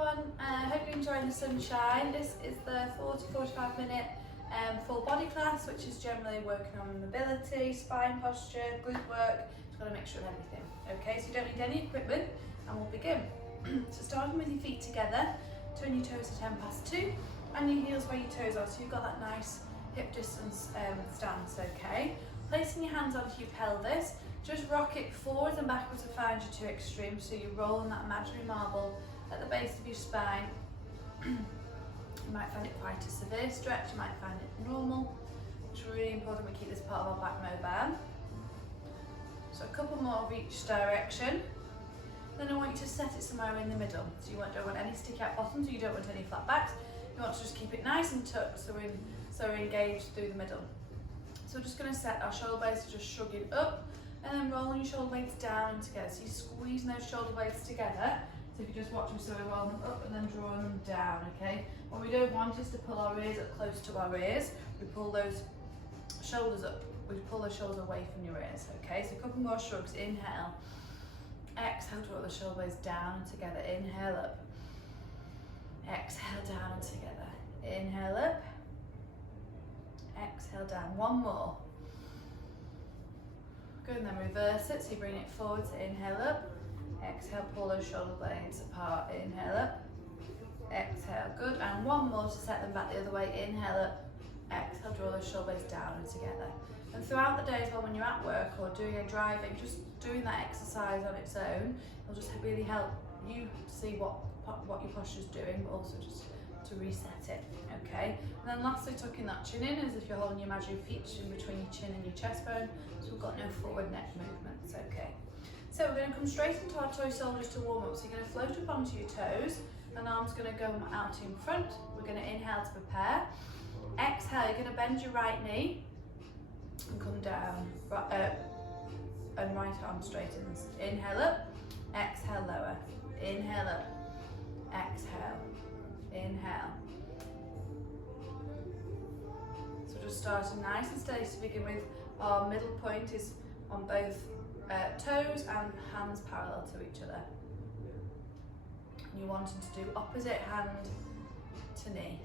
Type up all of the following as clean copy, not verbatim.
everyone, hope you're enjoying the sunshine. This is the 40-45 minute full body class, which is generally working on mobility, spine posture, glute work. It's got a mixture of everything. Okay, so you don't need any equipment, and we'll begin. So starting with your feet together, turn your toes to 10 past 2 and your heels where your toes are, so you've got that nice hip distance stance. Okay, placing your hands onto your pelvis, just rock it forwards and backwards to find your two extremes, so you're rolling that imaginary marble at the base of your spine. You might find it quite a severe stretch, you might find it normal. It's really important we keep this part of our back mobile. So a couple more of each direction. Then I want you to set it somewhere in the middle. So you don't want any sticky out bottoms, you don't want any flat backs. You want to just keep it nice and tucked so we're engaged through the middle. So we're just going to set our shoulder blades to just shrugging up and then rolling your shoulder blades down and together. So you're squeezing those shoulder blades together. So if you just watch them, so we're rolling them up and then drawing them down, okay? What we don't want is to pull our ears up close to our ears. We pull those shoulders up, we pull the shoulders away from your ears, okay? So a couple more shrugs, inhale. Exhale, draw the shoulder blades down and together, inhale up. Exhale, down and together, inhale up. Exhale, down, one more. Good, and then reverse it, so you bring it forward, so inhale up. Exhale, pull those shoulder blades apart, inhale up. Exhale, good, and one more to set them back the other way, inhale up. Exhale, draw those shoulder blades down and together. And throughout the day as well, when you're at work or doing a driving, just doing that exercise on its own, it'll just really help you see what your posture's doing, but also just to reset it, okay? And then lastly, tucking that chin in as if you're holding your imaginary feet in between your chin and your chest bone, so we've got no forward neck movements, okay? So we're going to come straight into our toe shoulders to warm up. So you're going to float up onto your toes, and arms going to go out in front. We're going to inhale to prepare. Exhale, you're going to bend your right knee and come down, and right arm straightens. Inhale up, exhale lower, inhale up, exhale, inhale. So just starting nice and steady to begin with. Our middle point is on both toes and hands parallel to each other. You're wanting to do opposite hand to knee.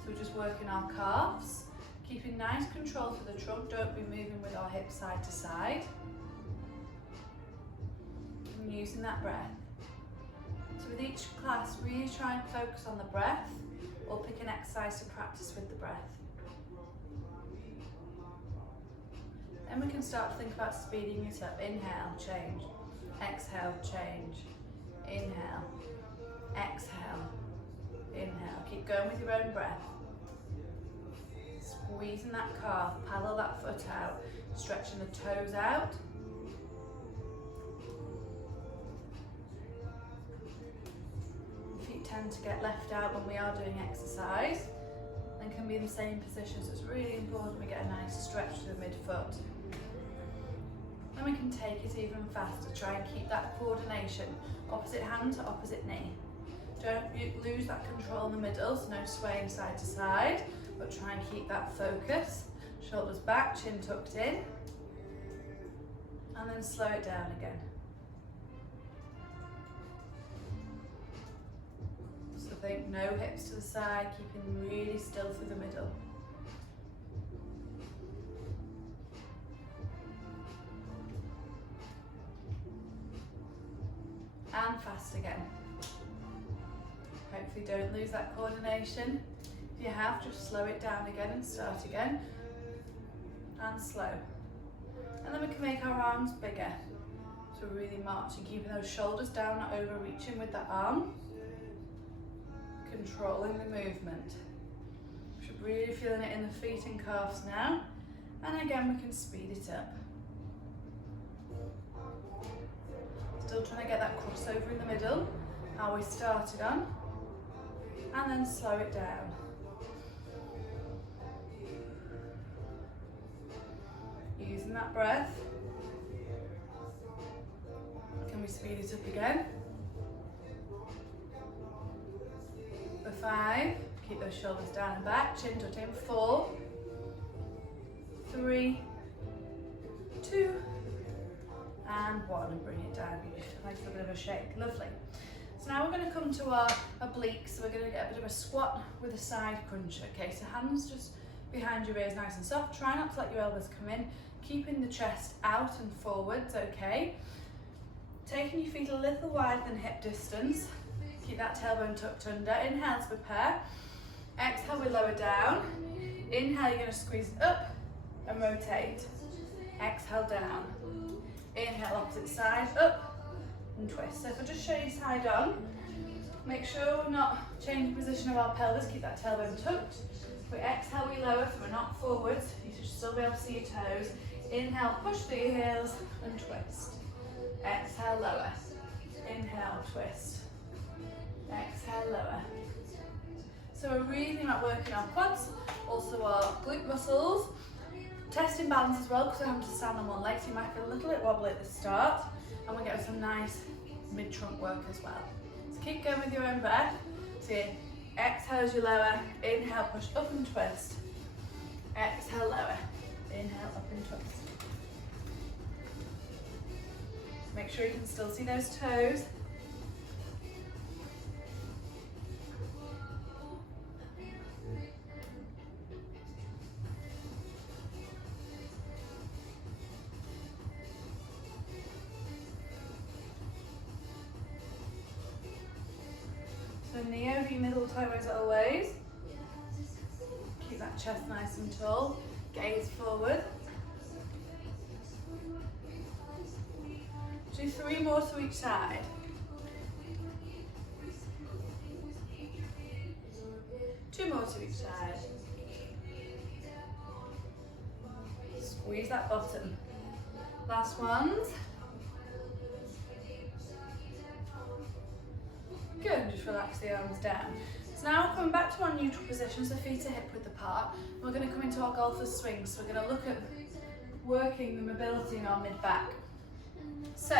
So we're just working our calves, keeping nice control for the trunk, don't be moving with our hips side to side. And using that breath. So with each class, really try and focus on the breath, or pick an exercise to practice with the breath. Then we can start to think about speeding it up. Inhale, change. Exhale, change. Inhale. Exhale. Inhale. Keep going with your own breath. Squeezing that calf, paddle that foot out, stretching the toes out. Feet tend to get left out when we are doing exercise and can be in the same position, so it's really important we get a nice stretch to the midfoot. Then we can take it even faster, try and keep that coordination, opposite hand to opposite knee. Don't lose that control in the middle, so no swaying side to side, but try and keep that focus. Shoulders back, chin tucked in, and then slow it down again. So think no hips to the side, keeping them really still through the middle. And fast again. Hopefully don't lose that coordination. If you have, just slow it down again and start again. And slow. And then we can make our arms bigger. So we're really marching, keeping those shoulders down, not overreaching with that arm. Controlling the movement. We should really feeling it in the feet and calves now. And again, we can speed it up. Still trying to get that crossover in the middle, how we started on, and then slow it down. Using that breath. Can we speed it up again? For 5, keep those shoulders down and back, chin tucked in. 4, 3, 2, and 1, and bring it down. Give you a nice little bit of a shake. Lovely. So now we're going to come to our obliques. So we're going to get a bit of a squat with a side crunch. Okay, so hands just behind your ears, nice and soft. Try not to let your elbows come in. Keeping the chest out and forwards, okay. Taking your feet a little wider than hip distance. Keep that tailbone tucked under. Inhale to prepare. Exhale, we lower down. Inhale, you're going to squeeze up and rotate. Exhale, down. Inhale, opposite side, up and twist. So if I just show you side on, make sure we're not changing position of our pelvis. Keep that tailbone tucked. We exhale, we lower, so we're not forwards. You should still be able to see your toes. Inhale, push through your heels and twist. Exhale, lower. Inhale, twist. Exhale, lower. So we're really thinking about working our quads, also our glute muscles. Testing balance as well, because we're having to stand on one leg, so you might feel a little bit wobbly at the start. And we're getting some nice mid-trunk work as well. So keep going with your own breath. So you exhale as you lower. Inhale, push up and twist. Exhale, lower. Inhale, up and twist. Make sure you can still see those toes. So Neo, your middle toe is always. Keep that chest nice and tall. Gaze forward. Do 3 more to each side. Two more to each side. Squeeze that bottom. Last ones. Good, just relax the arms down. So now we're coming back to our neutral position, so feet are hip width apart. We're going to come into our golfer's swing, so we're going to look at working the mobility in our mid-back. So,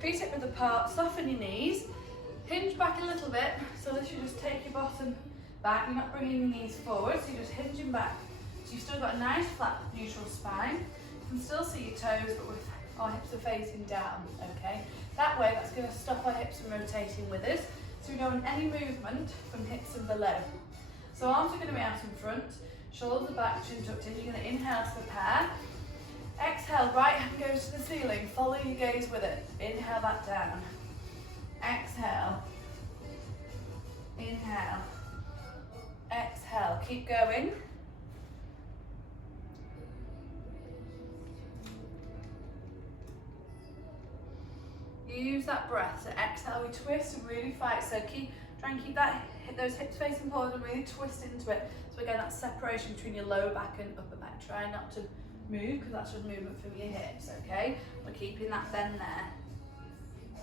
feet hip width apart, soften your knees, hinge back a little bit, so that you just take your bottom back, you're not bringing your knees forward, so you're just hinging back. So you've still got a nice flat neutral spine. You can still see your toes, but with our hips are facing down, okay? That way, that's going to stop our hips from rotating with us. So we don't want any movement from hips and below. So arms are going to be out in front, shoulders are back, chin tucked in. You're going to inhale to prepare. Exhale, right hand goes to the ceiling. Follow your gaze with it. Inhale that down. Exhale. Inhale. Exhale. Keep going. Use that breath. So exhale, we twist and really fight. So try and keep those hips facing forward and really twist into it. So again, that separation between your lower back and upper back. Try not to move, because that's just movement from your hips, okay? We're keeping that bend there.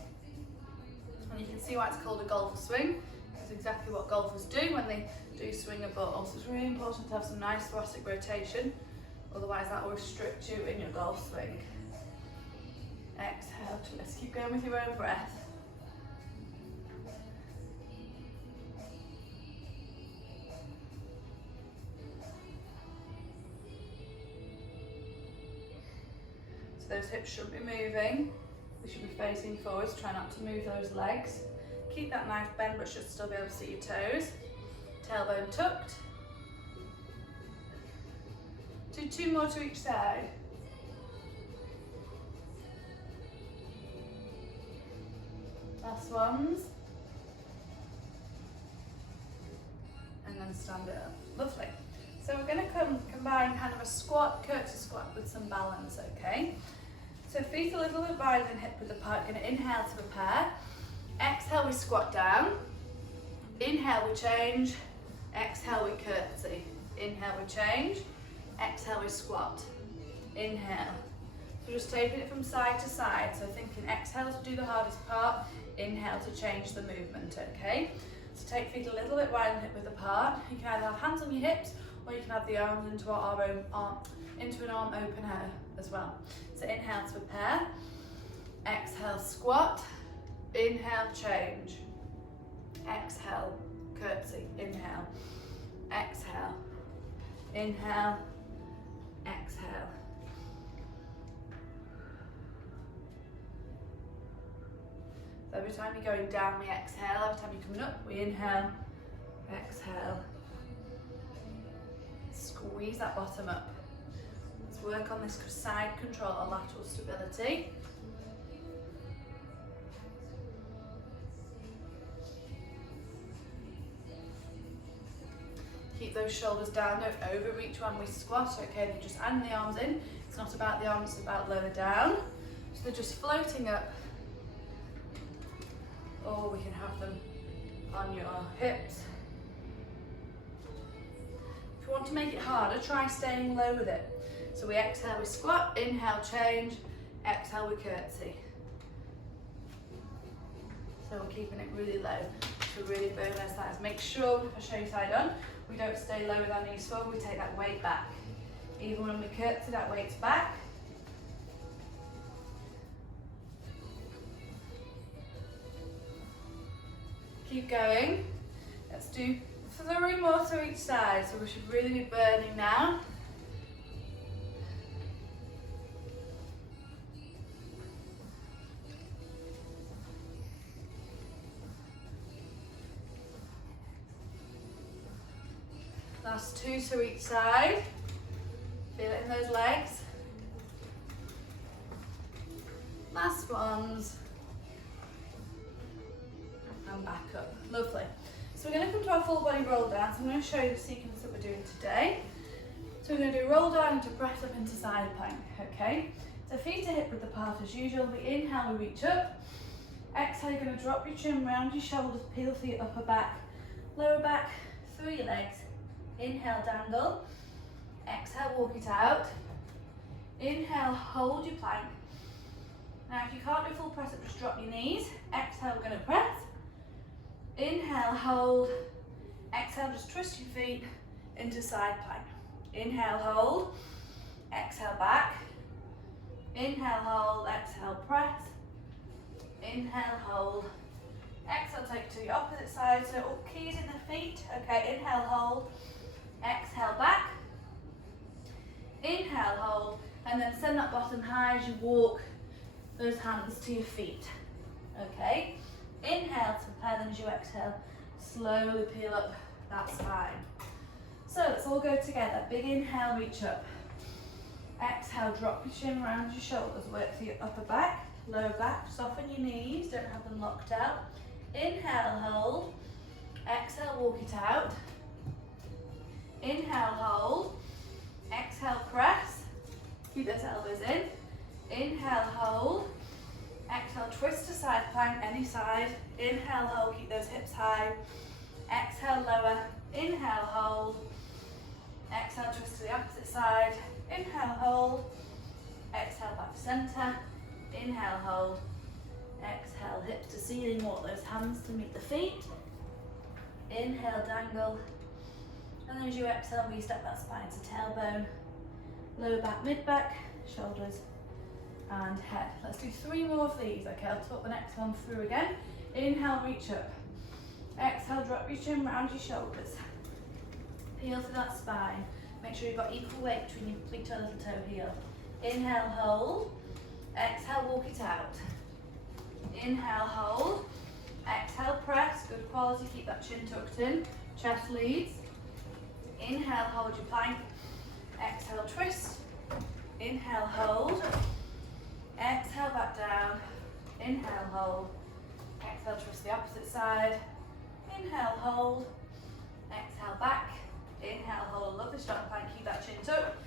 And you can see why it's called a golfer swing. It's exactly what golfers do when they do swing a ball. So it's really important to have some nice thoracic rotation, otherwise that will restrict you in your golf swing. Exhale, twist. Keep going with your own breath. So those hips shouldn't be moving. They should be facing forwards. Try not to move those legs. Keep that nice bend, but should still be able to see your toes. Tailbone tucked. Do 2 more to each side. Last ones. And then stand it up. Lovely. So we're going to combine kind of a squat, curtsy squat with some balance, okay? So feet a little bit wider than hip width apart. Going to inhale to prepare. Exhale, we squat down. Inhale, we change. Exhale, we curtsy. Inhale, we change. Exhale, we squat. Inhale. So just taking it from side to side. So thinking exhale to do the hardest part. Inhale to change the movement, okay? So take feet a little bit wider than hip width apart. You can either have hands on your hips, or you can have the arms into an arm opener as well. So inhale to prepare. Exhale, squat. Inhale, change. Exhale, curtsy. Inhale. Exhale. Inhale. Exhale. So every time you're going down, we exhale. Every time you're coming up, we inhale, exhale. Squeeze that bottom up. Let's work on this side control or lateral stability. Keep those shoulders down, don't overreach when we squat, okay? Then just hand the arms in. It's not about the arms, it's about lower down. So they're just floating up. Or we can have them on your hips. If you want to make it harder, try staying low with it. So we exhale, we squat, inhale, change, exhale, we curtsy. So we're keeping it really low to really burn our thighs. Make sure, if I show you side on, we don't stay low with our knees forward, we take that weight back. Even when we curtsy, that weight's back. Keep going. Let's do 3 more to each side, so we should really be burning now. Last 2 to each side. Feel it in those legs. Last ones. And back up. Lovely. So we're going to come to our full body roll down. So I'm going to show you the sequence that we're doing today. So we're going to do roll down into press up into side plank. Okay. So feet are hip width apart as usual. We inhale, we reach up. Exhale, you're going to drop your chin round your shoulders, peel through your upper back, lower back, through your legs. Inhale, dangle. Exhale, walk it out. Inhale, hold your plank. Now if you can't do full press up, just drop your knees. Exhale, we're going to press. Inhale, hold. Exhale, just twist your feet into side plank. Inhale, hold. Exhale, back. Inhale, hold. Exhale, press. Inhale, hold. Exhale, take it to the opposite side. So all keys in the feet. Okay, inhale, hold. Exhale, back. Inhale, hold. And then send that bottom high as you walk those hands to your feet. Okay. Inhale to prepare, then as you exhale, slowly peel up that spine. So let's all go together. Big inhale, reach up. Exhale, drop your chin around your shoulders, work through your upper back, lower back, soften your knees, don't have them locked out. Inhale, hold. Exhale, walk it out. Inhale, hold. Exhale, press. Keep those elbows in. Inhale, hold. Exhale, twist to side plank, any side. Inhale, hold, keep those hips high. Exhale, lower. Inhale, hold. Exhale, twist to the opposite side. Inhale, hold. Exhale, back to center. Inhale, hold. Exhale, hips to ceiling, walk those hands to meet the feet. Inhale, dangle. And then as you exhale, restep that spine to tailbone. Lower back, mid back, shoulders and head. Let's do 3 more of these, okay? I'll talk the next one through again. Inhale, reach up. Exhale, drop your chin round your shoulders. Peel through that spine. Make sure you've got equal weight between your big toe, little toe, heel. Inhale, hold. Exhale, walk it out. Inhale, hold. Exhale, press. Good quality, keep that chin tucked in. Chest leads. Inhale, hold your plank. Exhale, twist. Inhale, hold. Exhale, back down. Inhale, hold. Exhale, twist the opposite side. Inhale, hold. Exhale, back. Inhale, hold. Lovely strong plank. Keep that chin tucked.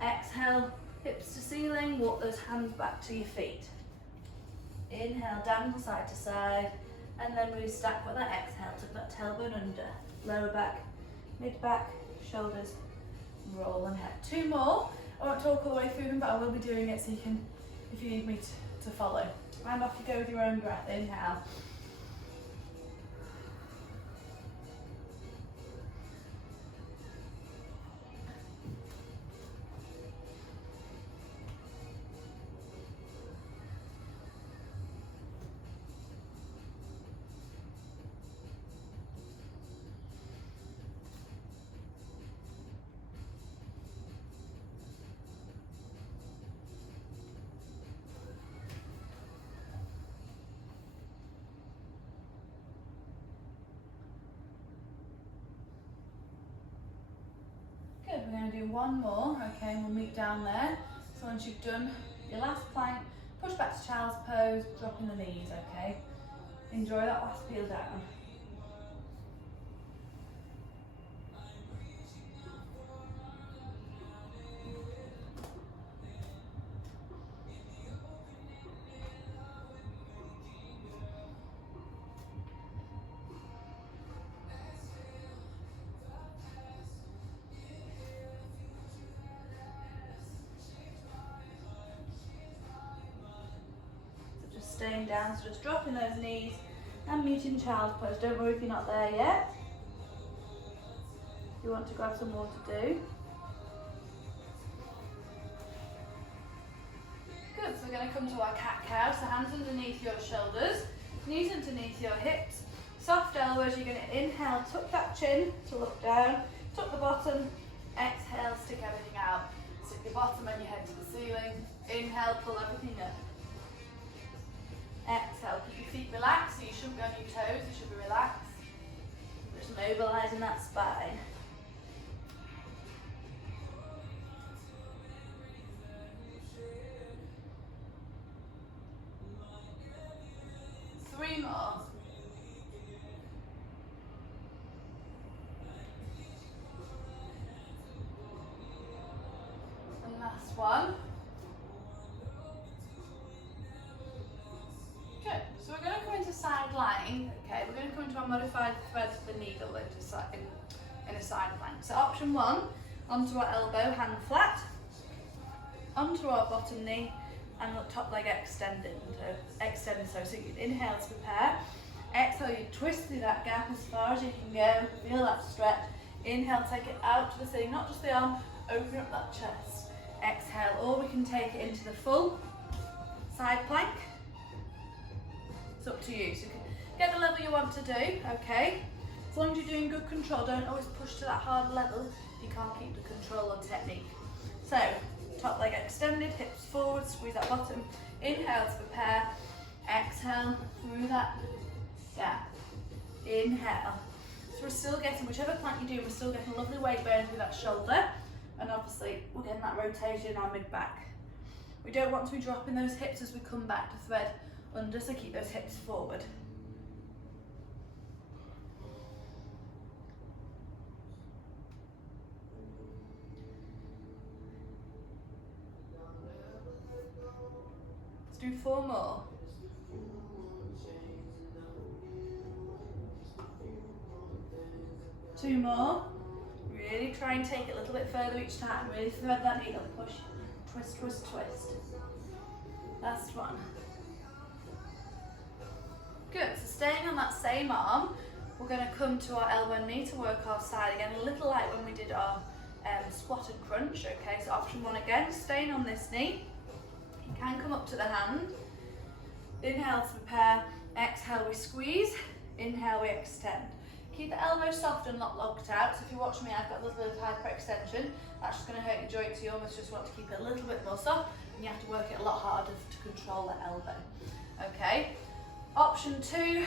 Exhale, hips to ceiling. Walk those hands back to your feet. Inhale, dangle side to side. And then we stack with that exhale. Tuck that tailbone under. Lower back, mid back, shoulders, roll and head. 2 more. I won't talk all the way through them, but I will be doing it so you can, if you need me to follow. And off you go with your own breath. Inhale. we're going to do one more, okay, and we'll meet down there. So once you've done your last plank, push back to child's pose, dropping the knees, okay? Enjoy that last peel down. Staying down, so just dropping those knees and muting child's pose. Don't worry if you're not there yet. You want to grab some more to do. Good, so we're going to come to our cat-cow. So hands underneath your shoulders, knees underneath your hips, soft elbows. You're going to inhale, tuck that chin to look down, tuck the bottom, exhale, stick everything out. Stick your bottom and your head to the ceiling. Inhale, pull everything up. Exhale, keep your feet relaxed, so you shouldn't be on your toes, you should be relaxed. Just mobilising that spine. Three more. And last one. So we're going to come into side lying, okay, we're going to come into our modified thread for the needle in a side plank. So option one, onto our elbow, hand flat, onto our bottom knee, and the top leg extended. So you inhale to prepare, exhale, you twist through that gap as far as you can go, feel that stretch, inhale, take it out to the ceiling, not just the arm, open up that chest, exhale, or we can take it into the full side plank. It's up to you, so you can get the level you want to do, okay? As long as you're doing good control, don't always push to that hard level if you can't keep the control or technique. So, top leg extended, hips forward, squeeze that bottom, inhale to prepare, exhale through that gap, inhale. So we're still getting, whichever plank you do, we're still getting lovely weight bearing through that shoulder, and obviously we're getting that rotation in our mid-back. We don't want to be dropping those hips as we come back to thread under, so keep those hips forward. Let's do four more. Two more. Really try and take it a little bit further each time. Really thread that needle, push, twist, twist, twist. Last one. Good, so staying on that same arm, we're going to come to our elbow and knee to work our side again, a little like when we did our squat and crunch, okay? So option one again, staying on this knee. You can come up to the hand. Inhale to prepare, exhale we squeeze, inhale we extend. Keep the elbow soft and not locked out, so if you watch me, I've got a little bit of hyperextension. That's just going to hurt your joints, you almost just want to keep it a little bit more soft, and you have to work it a lot harder to control that elbow, okay? Option two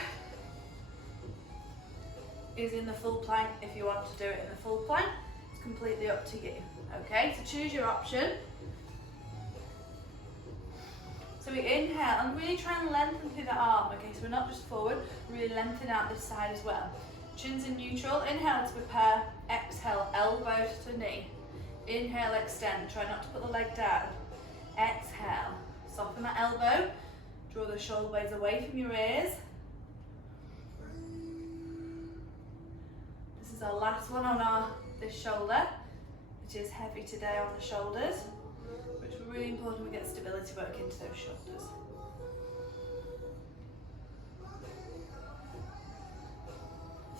is in the full plank if you want to do it in the full plank. It's completely up to you. Okay, so choose your option. So we inhale and really try and lengthen through the arm. Okay, so we're not just forward, really lengthen out this side as well. Chin's in neutral, inhale to prepare, exhale, elbow to knee. Inhale, extend, try not to put the leg down. Exhale, soften that elbow. Draw the shoulder blades away from your ears. This is our last one on this shoulder, which is heavy today on the shoulders, which is really important we get stability work into those shoulders.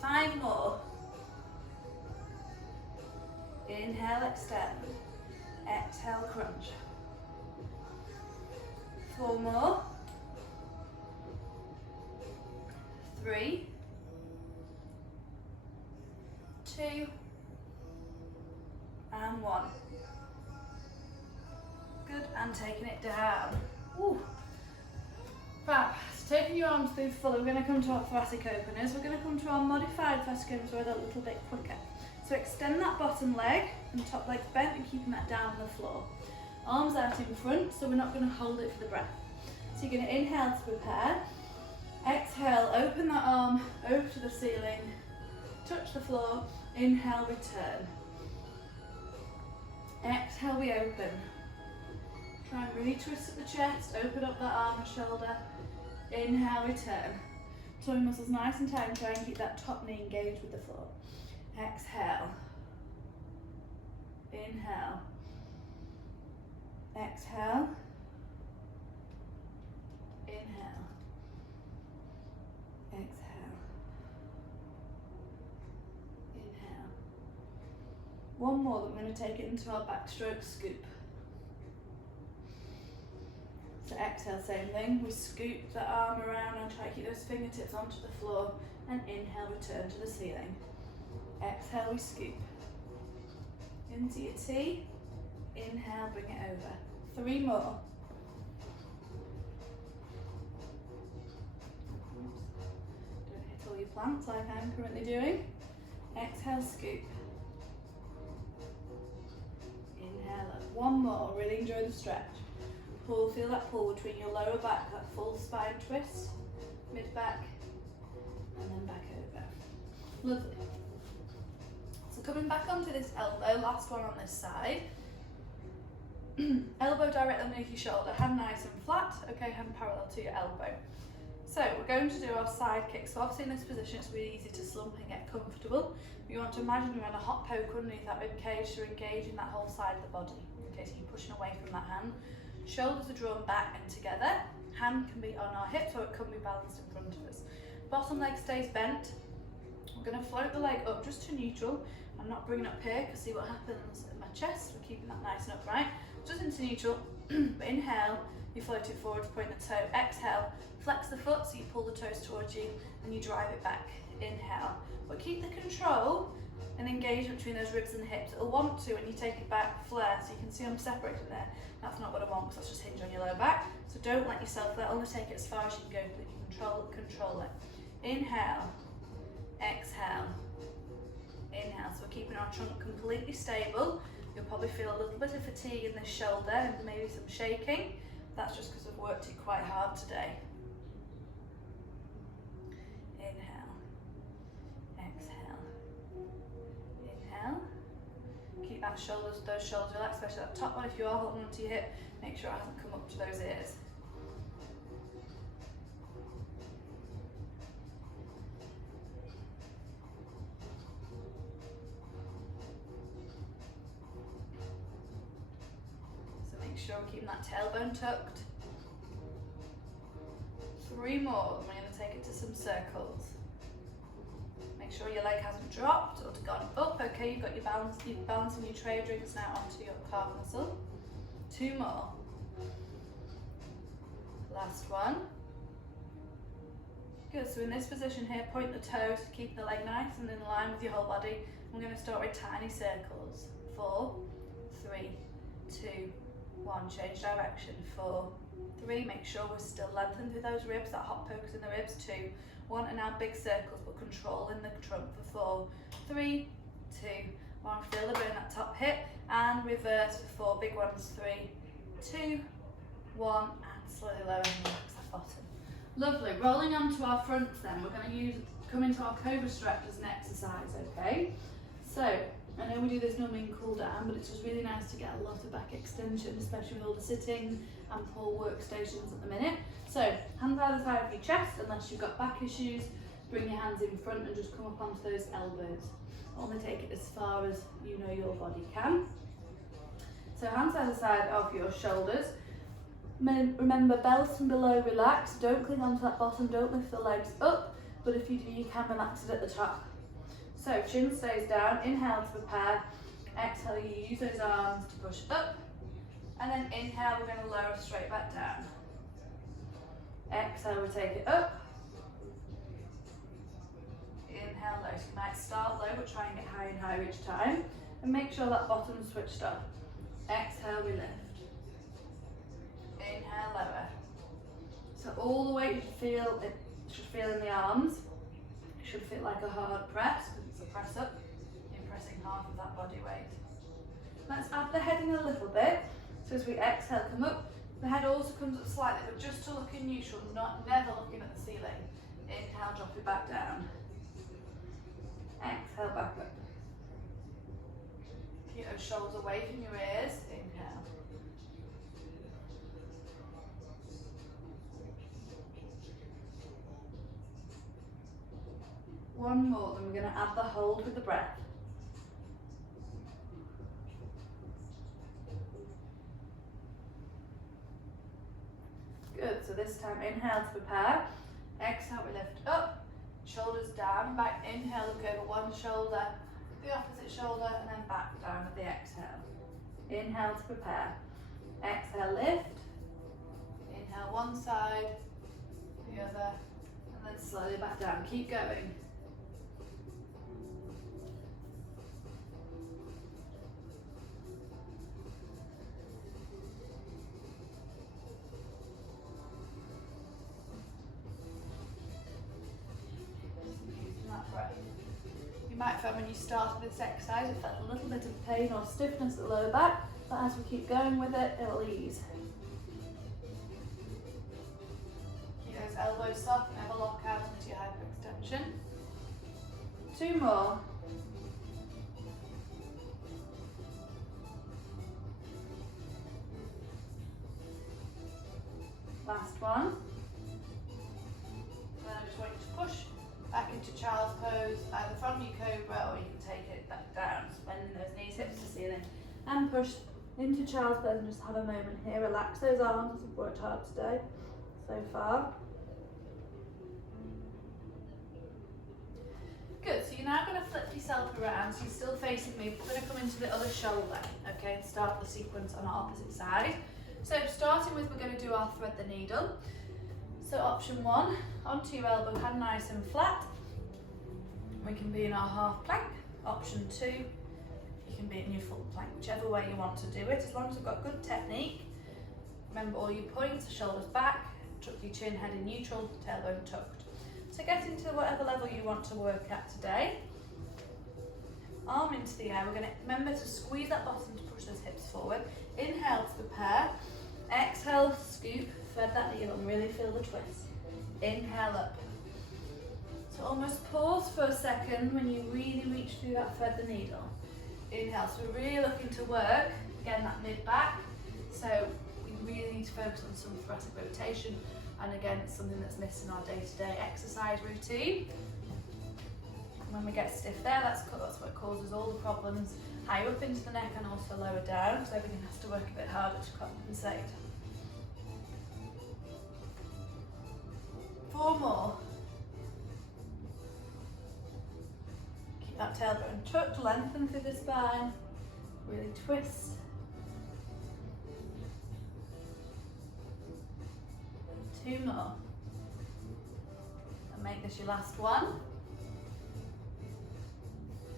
Five more. Inhale, extend. Exhale, crunch. Four more. 3, 2, and 1. Good, and taking it down. Ooh. Fab. So taking your arms through fully, we're going to come to our thoracic openers. We're going to come to our modified thoracic openers a little bit quicker. So extend that bottom leg and top leg's bent and keeping that down on the floor. Arms out in front, so we're not going to hold it for the breath. So you're going to inhale to prepare. Exhale, open that arm over to the ceiling, touch the floor, inhale, return. Exhale, we open. Try and really twist at the chest, open up that arm and shoulder. Inhale, return. Tummy muscles nice and tight, and try and keep that top knee engaged with the floor. Exhale. Inhale. Exhale. Inhale. Exhale. Inhale. One more, then we're going to take it into our backstroke scoop. So exhale, same thing. We scoop the arm around and try to keep those fingertips onto the floor, and inhale, return to the ceiling. Exhale, we scoop. Into your T. Inhale, bring it over. 3 more. Don't hit all your planks like I'm currently doing. Exhale, scoop. Inhale up. 1 more. Really enjoy the stretch. Pull, feel that pull between your lower back, that full spine twist, mid back, and then back over. Lovely. So coming back onto this elbow, last one on this side. Elbow directly underneath your shoulder, hand nice and flat, okay, hand parallel to your elbow. So we're going to do our side kick. So obviously in this position it's really easy to slump and get comfortable. You want to imagine you're on a hot poke underneath that rib cage, so you're engaging that whole side of the body. Okay, so you're pushing away from that hand. Shoulders are drawn back and together. Hand can be on our hips or it can be balanced in front of us. Bottom leg stays bent. We're going to float the leg up just to neutral. I'm not bringing it up here because see what happens in my chest. We're keeping that nice and upright. Just into neutral. But inhale, you float it forward to point the toe. Exhale, flex the foot so you pull the toes towards you and you drive it back. Inhale. But keep the control and engagement between those ribs and the hips. It'll want to when you take it back, flare, so you can see I'm separating there. That's not what I want because that's just hinge on your lower back. So don't let yourself there, only take it as far as you can go, but you control it. Inhale, exhale, inhale. So we're keeping our trunk completely stable. You'll probably feel a little bit of fatigue in the shoulder and maybe some shaking. That's just because we've worked it quite hard today. Inhale, exhale, inhale. Keep those shoulders relaxed, especially that top one. If you are holding onto your hip, make sure it hasn't come up to those ears. So make sure we're keeping that tailbone tucked. 3 more, and we're going to take it to some circles. Make sure your leg hasn't dropped or gone up. Okay, you've got your balance, you're balancing your tray of drinks now onto your calf muscle. 2 more. Last one. Good, so in this position here, point the toes, keep the leg nice and in line with your whole body. We're going to start with tiny circles. 4, 3, 2, 1. Change direction. 4, 3. Make sure we're still lengthened through those ribs, that hot pokes in the ribs. 2, 1, and now big circles, but controlling the trunk for 4, 3, 2, 1. Feel the burn that top hip, and reverse for 4 big ones. 3, 2, 1, and slowly lower and relax that bottom. Lovely. Rolling onto our fronts then, we're going to come into our cobra stretch as an exercise, okay? So, I know we do this numbing cool down, but it's just really nice to get a lot of back extension, especially with all the sitting and pull workstations at the minute. So, hands either side of your chest, unless you've got back issues, bring your hands in front and just come up onto those elbows. Only take it as far as you know your body can. So hands either side of your shoulders. Remember, belts from below relax, don't cling onto that bottom, don't lift the legs up, but if you do, you can relax it at the top. So chin stays down, inhale to prepare, exhale, you use those arms to push up, and then inhale, we're going to lower straight back down. Exhale, we take it up. Inhale, low. So you might start low, but try and get higher and higher each time, and make sure that bottom's switched off. Exhale, we lift. Inhale, lower. So all the weight should feel in the arms. It should feel like a hard press, because it's a press up. You pressing half of that body weight. Let's add the head in a little bit. So as we exhale, come up. The head also comes up slightly, but just to look in neutral, never looking at the ceiling. Inhale, drop it back down. Exhale, back up. Keep those shoulders away from your ears. Inhale. One more, then we're going to add the hold with the breath. Good, so this time inhale to prepare. Exhale, we lift up, shoulders down, back. Inhale, look over one shoulder, the opposite shoulder, and then back down with the exhale. Inhale to prepare. Exhale, lift. Inhale one side, the other, and then slowly back down. Keep going. You might find when you started this exercise it felt a little bit of pain or stiffness at the lower back, but as we keep going with it, it'll ease. Keep those elbows soft, never lock out into your hyperextension. 2 more. Last one. And then I just want you to push back into child's pose, either from your cobra or you can take it back down, bending those knees, hips to ceiling, and push into child's pose and just have a moment here. Relax those arms as we've worked hard today so far. Good, so you're now going to flip yourself around, so you're still facing me, we're going to come into the other shoulder, okay, and start the sequence on our opposite side. So starting with, we're going to do our thread the needle. So option 1, onto your elbow, hand nice and flat. We can be in our half plank. Option 2, you can be in your full plank, whichever way you want to do it, as long as you've got good technique. Remember all your points, shoulders back, tuck your chin, head in neutral, tailbone tucked. So get into whatever level you want to work at today. Arm into the air, we're going to remember to squeeze that bottom to push those hips forward. Inhale to prepare, exhale, scoop, thread that needle and really feel the twist. Inhale up. So almost pause for a second when you really reach through that thread the needle. Inhale, so we're really looking to work, again that mid-back, so we really need to focus on some thoracic rotation, and again it's something that's missed in our day-to-day exercise routine. And when we get stiff there, that's what causes all the problems, higher up into the neck and also lower down, so everything has to work a bit harder to compensate. 4 more. Keep that tailbone tucked, lengthen through the spine, really twist. 2 more. And make this your last one.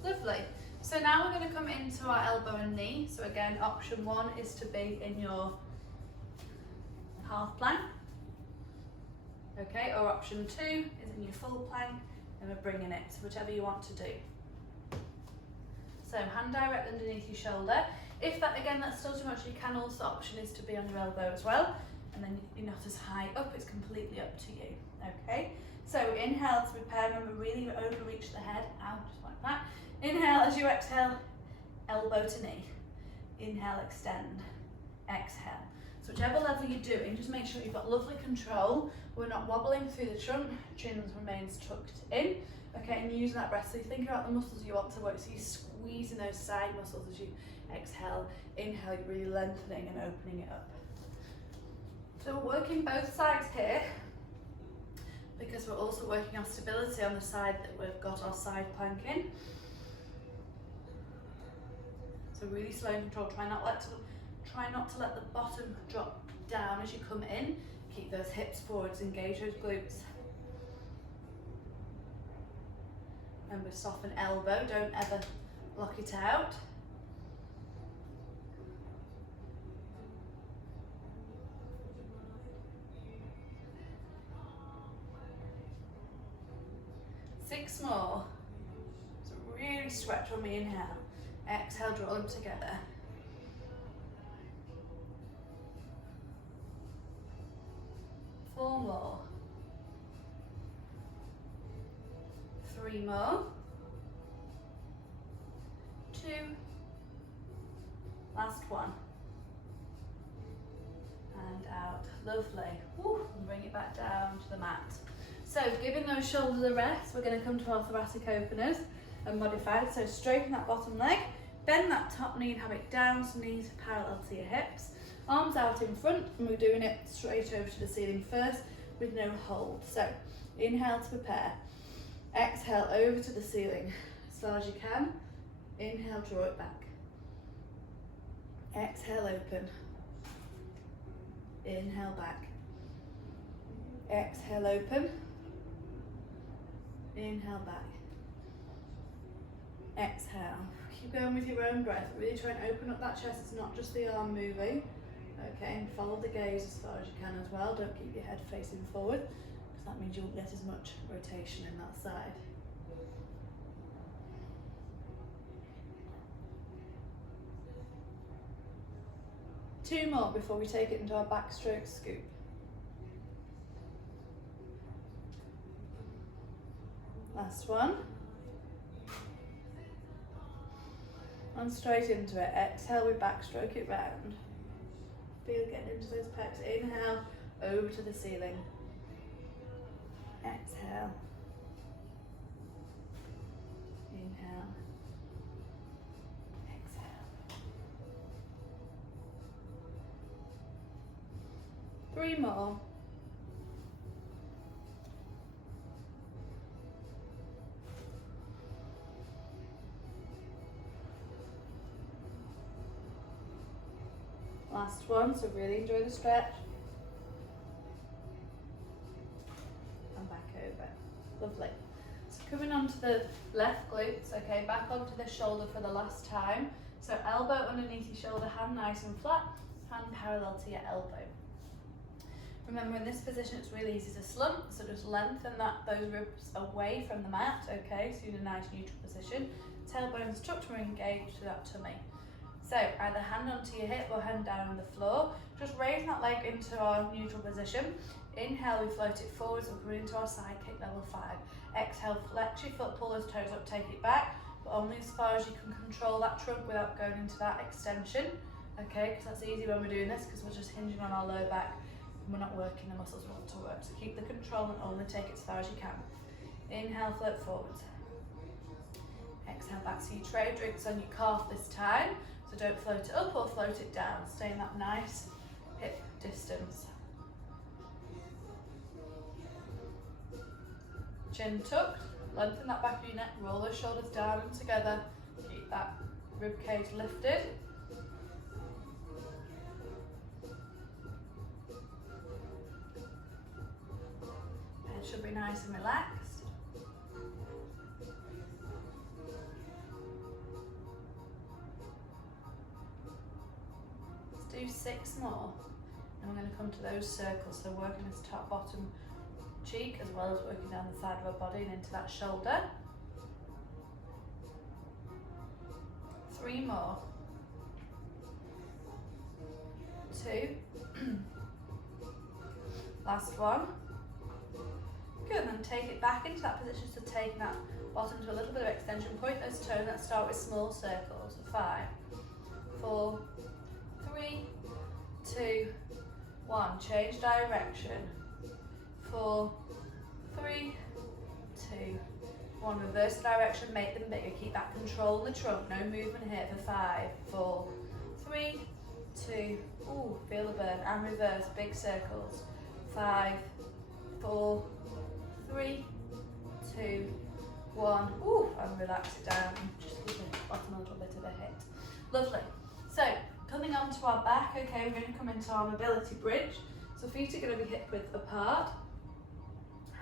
Lovely. So now we're going to come into our elbow and knee. So again, option 1 is to be in your half plank. Okay, or option 2 is in your full plank, and we're bringing it, so whichever you want to do. So hand direct underneath your shoulder. If that, again, that's still too much, you can also, option is to be on your elbow as well, and then you're not as high up, it's completely up to you. Okay, so inhale to prepare, remember really overreach the head, out, just like that. Inhale as you exhale, elbow to knee. Inhale, extend, exhale. So whichever level you're doing, just make sure you've got lovely control. We're not wobbling through the trunk, chin remains tucked in. Okay, and using that breath, so you think about the muscles you want to work, so you're squeezing those side muscles as you exhale. Inhale, you're really lengthening and opening it up. So we're working both sides here, because we're also working on stability on the side that we've got our side plank in. So really slow and controlled, try not to let the bottom drop down as you come in. Keep those hips forwards, engage those glutes. Remember, soften elbow, don't ever lock it out. Six more. So really stretch when we inhale. Exhale, draw them together. Four more. Three more. Two. Last one. And out. Lovely. Woo. And bring it back down to the mat. So giving those shoulders a rest, we're going to come to our thoracic openers and modified. So straighten that bottom leg, bend that top knee and have it down, so knees parallel to your hips. Arms out in front, and we're doing it straight over to the ceiling first with no hold. So inhale to prepare. Exhale over to the ceiling as far as you can. Inhale, draw it back. Exhale, open. Inhale, back. Exhale, open. Inhale, back. Exhale. Keep going with your own breath. Really try and open up that chest. It's not just the arm moving. Okay, and follow the gaze as far as you can as well. Don't keep your head facing forward, because that means you won't get as much rotation in that side. Two more before we take it into our backstroke scoop. Last one. And straight into it. Exhale, we backstroke it round. Feel getting into those pecs. Inhale, over to the ceiling. Exhale. Inhale. Exhale. Three more. Last one, so really enjoy the stretch. And back over. Lovely. So coming onto the left glutes, okay, back onto the shoulder for the last time. So elbow underneath your shoulder, hand nice and flat, hand parallel to your elbow. Remember, in this position it's really easy to slump, so just lengthen those ribs away from the mat, okay, so you're in a nice neutral position. Tailbones tucked or engaged to that tummy. So either hand onto your hip or hand down on the floor. Just raise that leg into our neutral position. Inhale, we float it forwards, we're coming into our side kick level 5. Exhale, flex your foot, pull those toes up, take it back, but only as far as you can control that trunk without going into that extension. Okay, because that's easy when we're doing this, because we're just hinging on our lower back and we're not working the muscles we want to work. So keep the control and only take it as far as you can. Inhale, float forwards. Exhale, back. So your tray drinks on your calf this time. So don't float it up or float it down. Stay in that nice hip distance. Chin tucked, lengthen that back of your neck, roll those shoulders down and together. Keep that rib cage lifted. Head should be nice and relaxed. Do 6 more, and we're going to come to those circles, so working this top bottom cheek as well as working down the side of our body and into that shoulder. 3 more. 2. Last one. Good, and then take it back into that position, so taking that bottom to a little bit of extension. Point those toes. Let's start with small circles. 5, 4, 3, 2, 1. Change direction. 4, 3, 2, 1. Reverse the direction, make them bigger. Keep that control in the trunk. No movement here for 5, 4, 3, 2. Ooh, feel the burn. And reverse, big circles. 5, 4, 3, 2, 1. Ooh, and relax it down. Just give the bottom a little bit of a hit. Lovely. So, coming onto our back, okay, we're going to come into our mobility bridge. So feet are going to be hip width apart.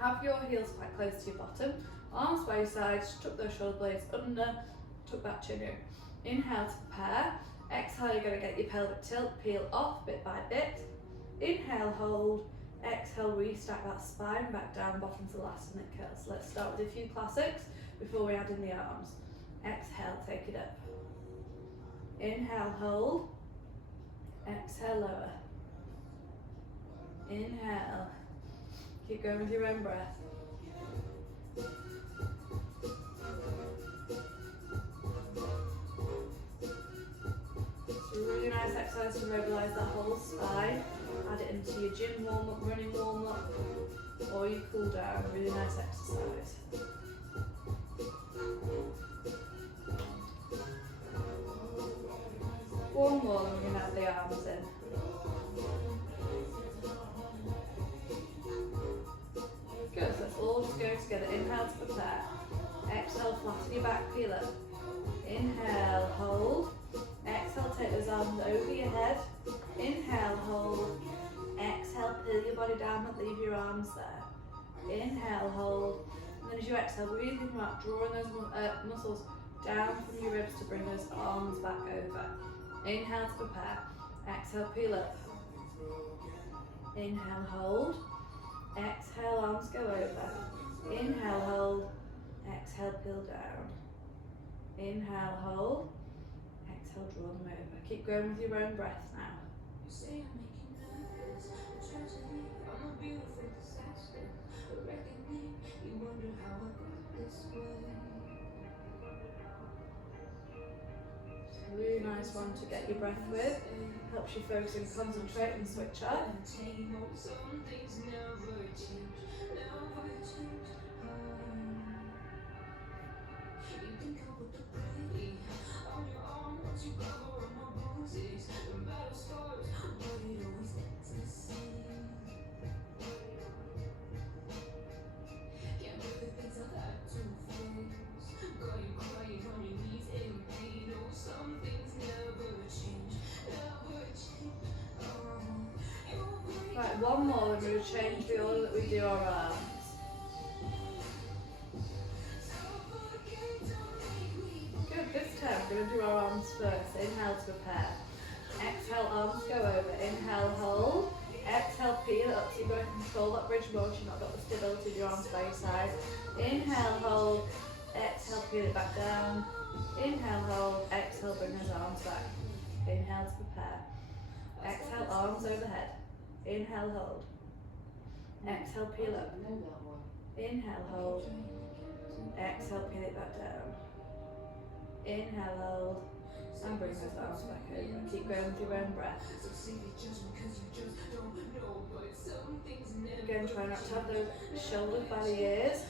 Have your heels quite close to your bottom. Arms by your sides, tuck those shoulder blades under, tuck that chin in. Inhale to prepare. Exhale, you're going to get your pelvic tilt, peel off bit by bit. Inhale, hold. Exhale, restack that spine back down, bottom to the last minute curl. So let's start with a few classics before we add in the arms. Exhale, take it up. Inhale, hold. Exhale, lower. Inhale. Keep going with your own breath. So really nice exercise to mobilise that whole spine. Add it into your gym warm-up, running warm-up, or your cool down. Really nice exercise. One more and we can have the arms in. Good, so let's all just go together. Inhale to prepare. Exhale, flatten your back, peel up. Inhale, hold. Exhale, take those arms over your head. Inhale, hold. Exhale, peel your body down, but leave your arms there. Inhale, hold. And then as you exhale, really think about drawing those muscles down from your ribs to bring those arms back over. Inhale to prepare. Exhale, peel up. Inhale, hold. Exhale, arms go over. Inhale, hold. Exhale, peel down. Inhale, hold. Exhale, draw them over. Keep going with your own breath now. You say I'm making nervous, a tragedy, I'm a beautiful disaster. A reckoning, you wonder how I got this way. It's a really nice one to get your breath with. Helps you focus and concentrate and switch up. Some things never change, never change. You can cope with the pretty on your own once you cover up my bruises and battle scars, but it always ends the same. Can't break the things I've had to face. Got you crying on your knees in pain. Oh, some things never change, never change. Right, one more, we're going to change the order that we do our arms. Good, this time we're going to do our arms first. Inhale to prepare. Exhale, arms go over. Inhale, hold. Exhale, peel it up so you've got to control that bridge motion, not got the stability of your arms by your side. Inhale, hold. Exhale, peel it back down. Inhale, hold. Exhale, bring those arms back. Inhale to prepare. Exhale, arms overhead. Inhale, hold. Exhale, peel up. Inhale, hold. Exhale, peel it back down. Inhale, hold. And bring those arms back over. Keep going with your own breath. Again, try not to have those shoulders by the ears.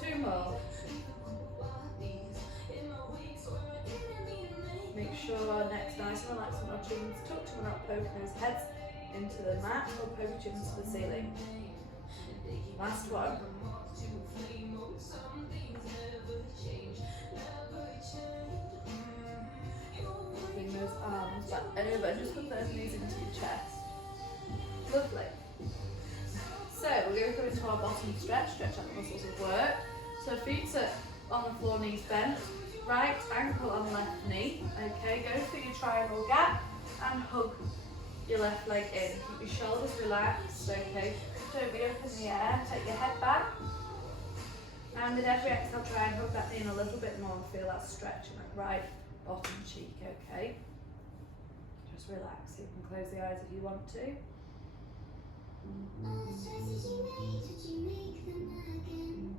Two more. Make sure our neck's nice and relaxed and our chin's tucked and we're not poking those heads into the mat or poking chin to the ceiling. Last one. Bring those arms back over and just put those knees into your chest. Lovely. So we're going to go into our bottom stretch out the muscles of work. So feet are on the floor, knees bent. Right ankle on left knee. Okay, go for your triangle gap and hug your left leg in. Keep your shoulders relaxed, okay? Don't be up in the air. Take your head back. And with every exhale, try and hug that in a little bit more and feel that stretch in that right bottom cheek, okay? Just relax. You can close the eyes if you want to. All the choices you made, did you make them again?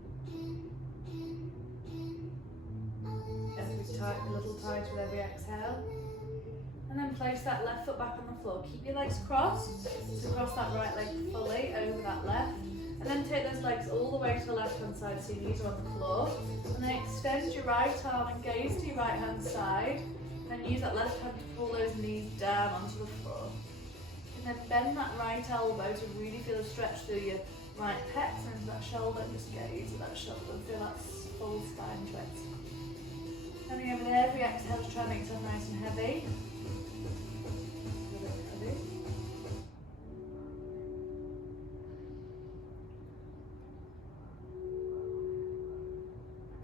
A little tight with every exhale. And then place that left foot back on the floor. Keep your legs crossed. So cross that right leg fully over that left. And then take those legs all the way to the left hand side so your knees are on the floor. And then extend your right arm and gaze to your right hand side. And use that left hand to pull those knees down onto the floor. And then bend that right elbow to really feel a stretch through your right pecs and that shoulder, and just gaze at that shoulder and feel that full spine twist. Coming over there, every exhale to try and make yourself nice and heavy.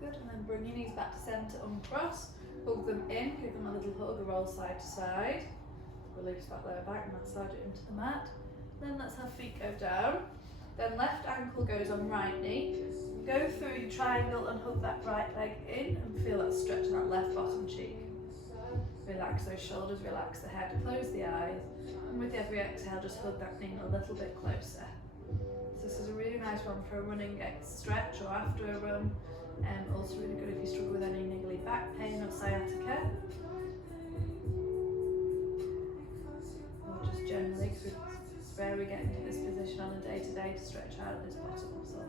Good, and then bring your knees back to centre, uncross, hug them in, give them a little hug, roll side to side. Release that lower back, massage it into the mat. Then let's have feet go down. Then left ankle goes on right knee. Go through your triangle and hug that right leg in and feel that stretch in that left bottom cheek. Relax those shoulders, relax the head, close the eyes. And with every exhale, just hug that knee a little bit closer. So this is a really nice one for a running stretch or after a run. Also really good if you struggle with any niggly back pain or sciatica. Or just generally, because it's rare we get into this position on a day-to-day to stretch out this bottom muscle.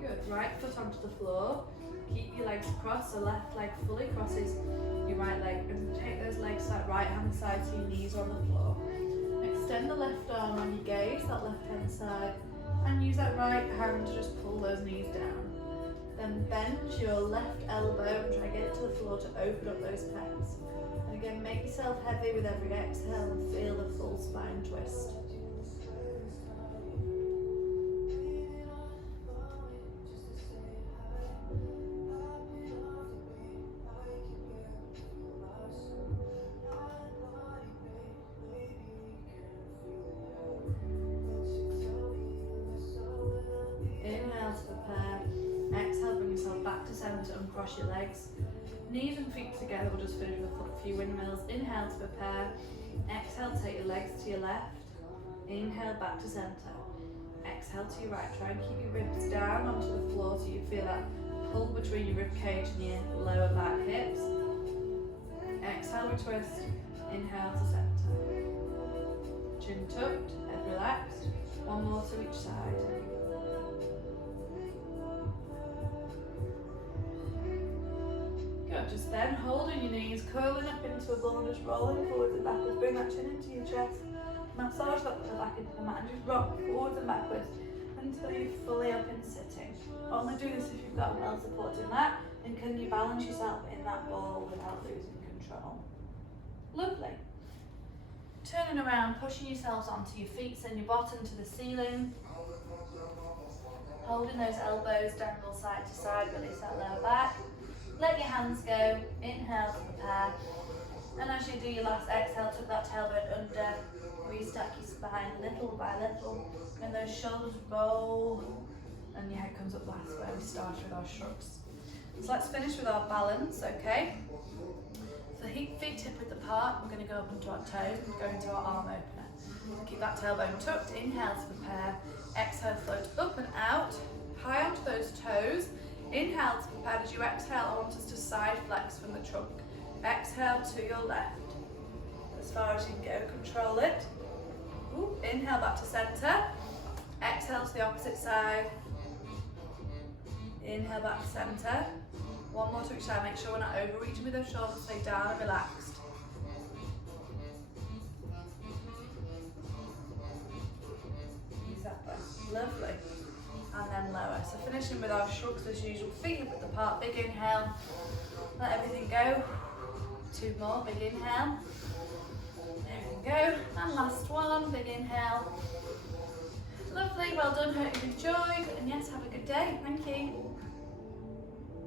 Good, right foot onto the floor. Keep your legs crossed, so left leg fully crosses your right leg, and take those legs to that right hand side so your knees are on the floor. Extend the left arm on your gaze, that left hand side, and use that right hand to just pull those knees down. Then bend your left elbow and try to get it to the floor to open up those pecs. And again, make yourself heavy with every exhale and feel the full spine twist. And cross your legs. Knees and feet together, we'll just finish with a few windmills. Inhale to prepare. Exhale, take your legs to your left. Inhale, back to center. Exhale to your right. Try and keep your ribs down onto the floor so you feel that pull between your rib cage and your lower back hips. Exhale, we twist. Inhale to center. Chin tucked, head relaxed. One more to each side. Good, just then holding your knees, curling up into a ball and just rolling forwards and backwards. Bring that chin into your chest. Massage that the back into the mat and just rock forwards and backwards until you're fully up in sitting. Only do this if you've got a well-supported mat, and can you balance yourself in that ball without losing control. Lovely. Turning around, pushing yourselves onto your feet, send your bottom to the ceiling. Holding those elbows, dangle side to side, release that lower back. Let your hands go, inhale to prepare, and as you do your last exhale, tuck that tailbone under, restack your spine little by little, and those shoulders roll, and your head comes up last where we started with our shrugs. So let's finish with our balance, okay? So feet hip width apart, we're going to go up onto our toes and go into our arm opener. So keep that tailbone tucked, inhale to prepare, exhale, float up and out, high onto those toes. Inhale to prepare. As you exhale, I want us to side flex from the trunk. Exhale to your left. As far as you can go, control it. Ooh, inhale back to center. Exhale to the opposite side. Inhale back to center. One more to each side. Make sure we're not overreaching with those shoulders. Stay down and relaxed. Use that breath. Lovely. And then lower. So finishing with our shrugs as usual, feet hip width apart, big inhale, let everything go. Two more, big inhale, everything go, and last one, big inhale. Lovely, well done, hope you've enjoyed, and yes, have a good day, thank you.